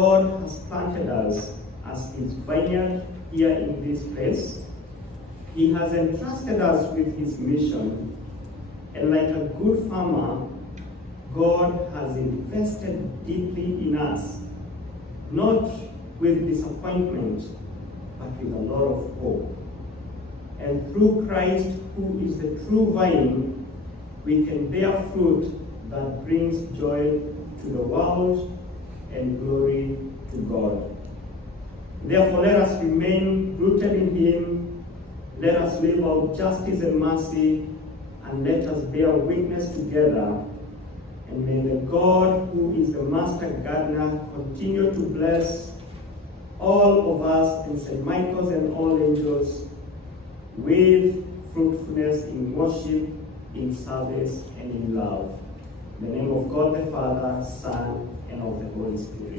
God has planted us as his vineyard here in this place. He has entrusted us with his mission, and like a good farmer, God has invested deeply in us, not with disappointment, but with a lot of hope. And through Christ, who is the true vine, we can bear fruit that brings joy to the world and glory to God. Therefore, let us remain rooted in him. Let us live out justice and mercy, and let us bear witness together. And may the God who is the master gardener continue to bless all of us and St. Michael's and all angels with fruitfulness in worship, in service, and in love. In the name of God the Father, Son, and of the Holy Spirit.